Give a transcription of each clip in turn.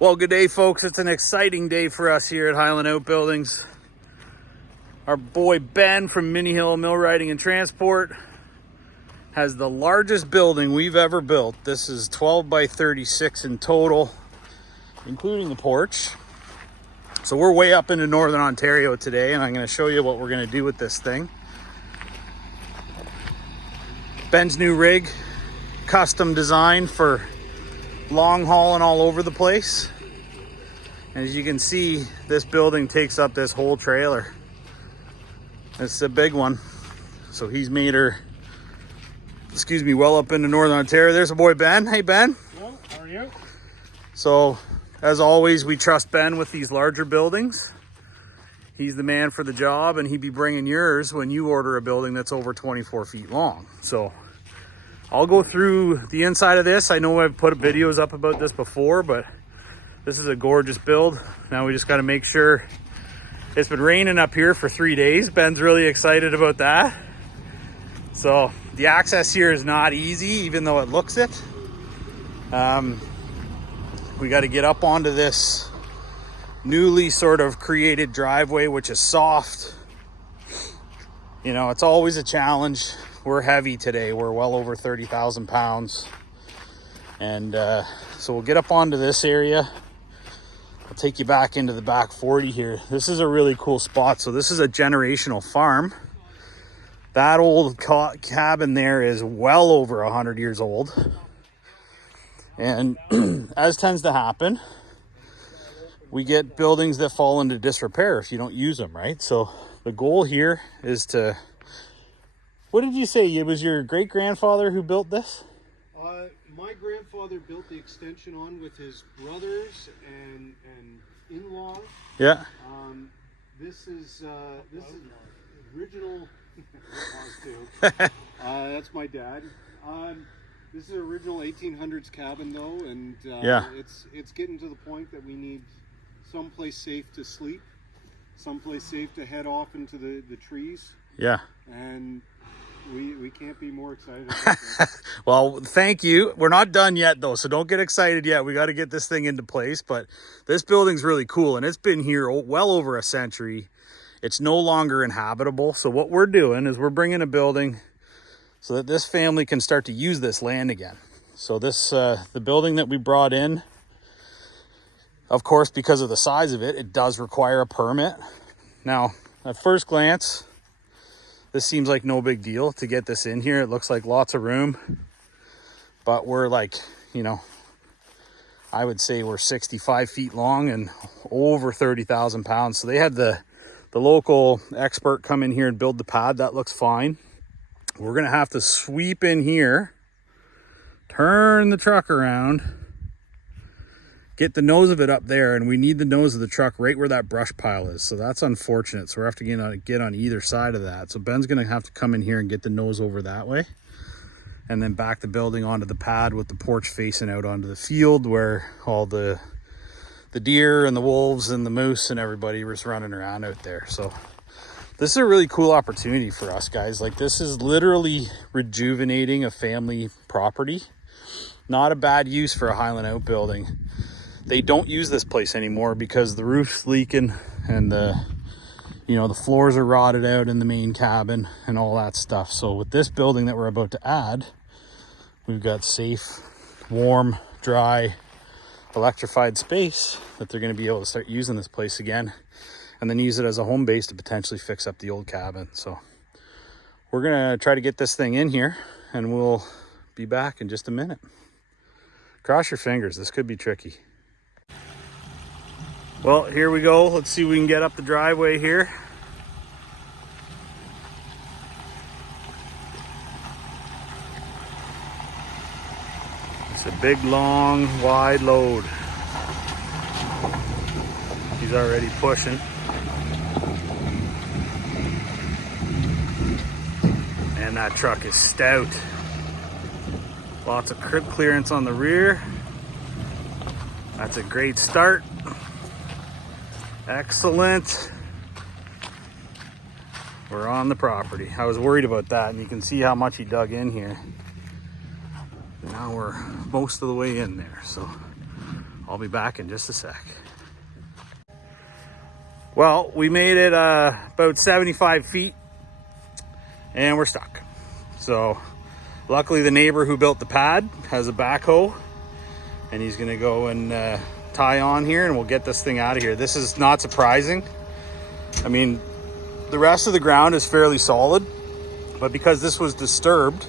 Well, good day, folks. It's an exciting day for us here at Highland O Buildings. Our boy Ben from Mini Hill Millwrighting and Transport has the largest building we've ever built. This is 12 by 36 in total, including the porch. So we're way up into Northern Ontario today, and I'm going to show you what we're going to do with this thing. Ben's new rig, custom designed for long hauling all over the place. And as you can see, this building takes up this whole trailer. It's a big one. So he's made her, well up into Northern Ontario. There's a boy, Ben. Hey, Ben. Hello, how are you? So as always, we trust Ben with these larger buildings. He's the man for the job, and he'd be bringing yours when you order a building that's over 24 feet long. So I'll go through the inside of this. I know I've put videos up about this before, but this is a gorgeous build. Now we just got to make sure. It's been raining up here for 3 days. Ben's really excited about that. So the access here is not easy, even though it looks it. We got to get up onto this newly sort of created driveway, which is soft. You know, it's always a challenge. We're heavy today. We're well over 30,000 pounds. And so we'll get up onto this area. I'll take you back into the back 40 here. This is a really cool spot. So this is a generational farm. That old cabin there is well over 100 years old. And as tends to happen, we get buildings that fall into disrepair if you don't use them, right? So the goal here is to... What did you say? It was your great-grandfather who built this? My grandfather built the extension on with his brothers and in-laws. Yeah. This is original. That's my dad. This is an original 1800s cabin though, and yeah, it's getting to the point that we need someplace safe to sleep, someplace safe to head off into the trees. Yeah. And we can't be more excited about this. Well, thank you. We're not done yet though, so don't get excited yet. We got to get this thing into place, but this building's really cool, and it's been here well over a century. It's no longer inhabitable. So what we're doing is we're bringing a building so that this family can start to use this land again. So this, the building that we brought in, of course, because of the size of it, it does require a permit. Now, at first glance, this seems like no big deal to get this in here. It looks like lots of room, but we're like, you know, I would say we're 65 feet long and over 30,000 pounds. So they had the local expert come in here and build the pad. That looks fine. We're going to have to sweep in here, turn the truck around, get the nose of it up there, and we need the nose of the truck right where that brush pile is. So that's unfortunate. So we have to get on either side of that. So Ben's going to have to come in here and get the nose over that way, and then back the building onto the pad with the porch facing out onto the field where all the deer and the wolves and the moose and everybody was running around out there. So this is a really cool opportunity for us guys. Like, this is literally rejuvenating a family property. Not a bad use for a Highland O building. They don't use this place anymore because the roof's leaking and the floors are rotted out in the main cabin and all that stuff. So with this building that we're about to add, we've got safe, warm, dry, electrified space that they're going to be able to start using this place again, and then use it as a home base to potentially fix up the old cabin. So we're going to try to get this thing in here, and we'll be back in just a minute. Cross your fingers. This could be tricky. Well, here we go. Let's see if we can get up the driveway here. It's a big, long, wide load. He's already pushing. And that truck is stout. Lots of crib clearance on the rear. That's a great start. Excellent. We're on the property. I was worried about that, and you can see how much he dug in here. Now we're most of the way in there, so I'll be back in just a sec. Well, we made it about 75 feet and we're stuck. So luckily the neighbor who built the pad has a backhoe and he's gonna go and tie on here and we'll get this thing out of here. This is not surprising. I mean, the rest of the ground is fairly solid, but because this was disturbed,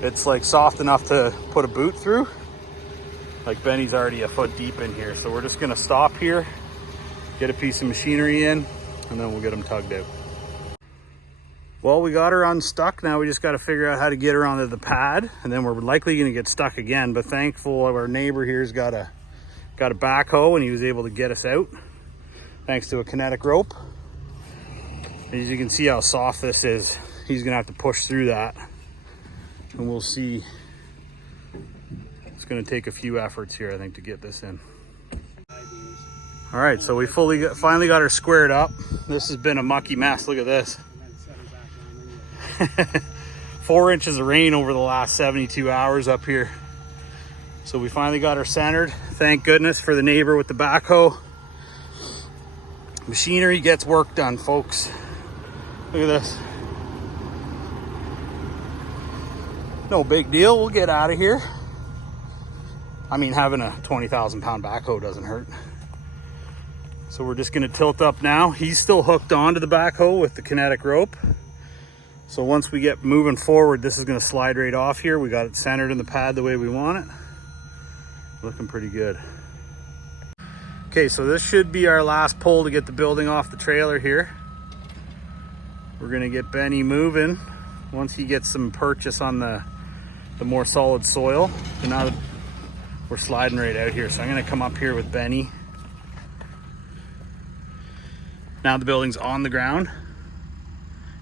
it's like soft enough to put a boot through. Like Benny's already a foot deep in here. So we're just gonna stop here, get a piece of machinery in, and then we'll get them tugged out. Well, we got her unstuck. Now we just got to figure out how to get her onto the pad, and then we're likely going to get stuck again. But thankful our neighbor here's got a backhoe, and he was able to get us out thanks to a kinetic rope. As you can see how soft this is, he's going to have to push through that, and we'll see. It's going to take a few efforts here, I think, to get this in. All right, so we finally got her squared up. This has been a mucky mess. Look at this. 4 inches of rain over the last 72 hours up here. So we finally got her centered. Thank goodness for the neighbor with the backhoe. Machinery gets work done, folks. Look at this. No big deal, we'll get out of here. I mean, having a 20,000 pound backhoe doesn't hurt. So we're just gonna tilt up now. He's still hooked onto the backhoe with the kinetic rope. So once we get moving forward, this is gonna slide right off here. We got it centered in the pad the way we want it. Looking pretty good. Okay, so this should be our last pull to get the building off the trailer here. We're gonna get Benny moving once he gets some purchase on the more solid soil. And now we're sliding right out here. So I'm gonna come up here with Benny. Now the building's on the ground.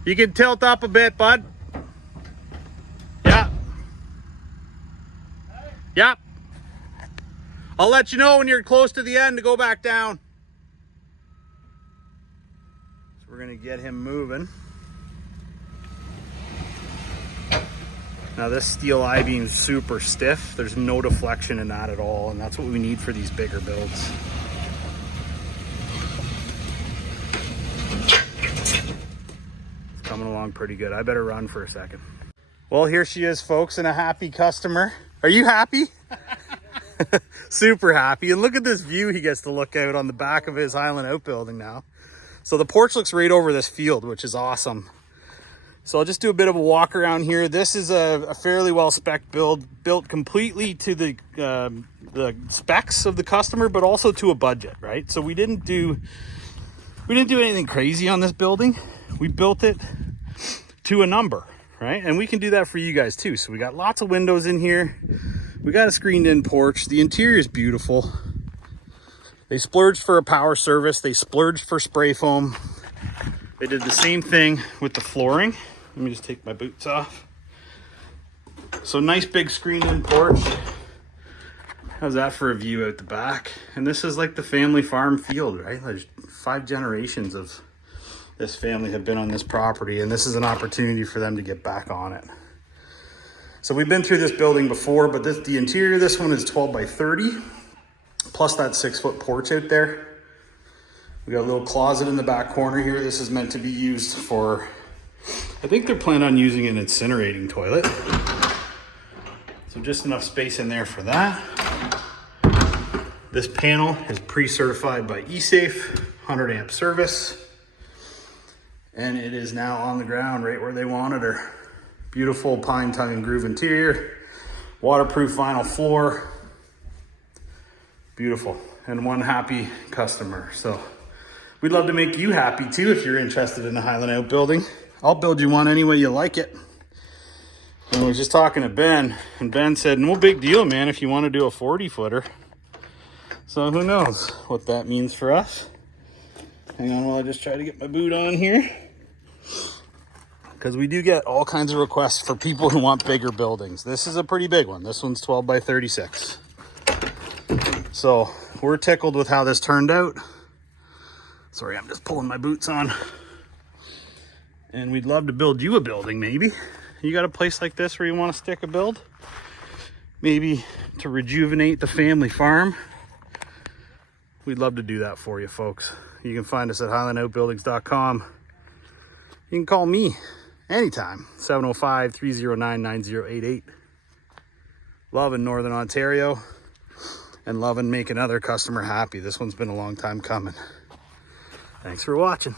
You can tilt up a bit, bud. Yeah. Yep. I'll let you know when you're close to the end to go back down. So we're gonna get him moving. Now this steel I-beam is super stiff. There's no deflection in that at all, and that's what we need for these bigger builds. Coming along pretty good. I better run for a second. Well, here she is, folks, and a happy customer. Are you happy? Super happy. And look at this view he gets to look out on the back of his Highland O Building now. So the porch looks right over this field, which is awesome. So I'll just do a bit of a walk around here. This is a fairly well-spec build, built completely to the specs of the customer, but also to a budget, right? So we didn't do anything crazy on this building. We built it to a number, right? And we can do that for you guys too. So we got lots of windows in here. We got a screened in porch. The interior is beautiful. They splurged for a power service. They splurged for spray foam. They did the same thing with the flooring. Let me just take my boots off. So nice big screened in porch. How's that for a view out the back? And this is like the family farm field, right? There's 5 generations of this family have been on this property, and this is an opportunity for them to get back on it. So we've been through this building before, but the interior of this one is 12 by 30, plus that 6-foot porch out there. We got a little closet in the back corner here. This is meant to be used for, I think they're planning on using an incinerating toilet. So just enough space in there for that. This panel is pre-certified by eSafe, 100 amp service. And it is now on the ground right where they wanted her. Beautiful pine tongue and groove interior, waterproof vinyl floor. Beautiful, and one happy customer. So we'd love to make you happy too if you're interested in the Highland O Building. I'll build you one any way you like it. And I was just talking to Ben, and Ben said, no big deal, man, if you want to do a 40-footer. So who knows what that means for us. Hang on while I just try to get my boot on here. Because we do get all kinds of requests for people who want bigger buildings. This is a pretty big one. This one's 12 by 36. So we're tickled with how this turned out. Sorry, I'm just pulling my boots on. And we'd love to build you a building, maybe. You got a place like this where you want to stick a build? Maybe to rejuvenate the family farm. we'd love to do that for you folks. You can find us at highlandoutbuildings.com. You can call me anytime, 705-309-9088. Loving Northern Ontario and loving making other customer happy. This one's been a long time coming. Thanks for watching.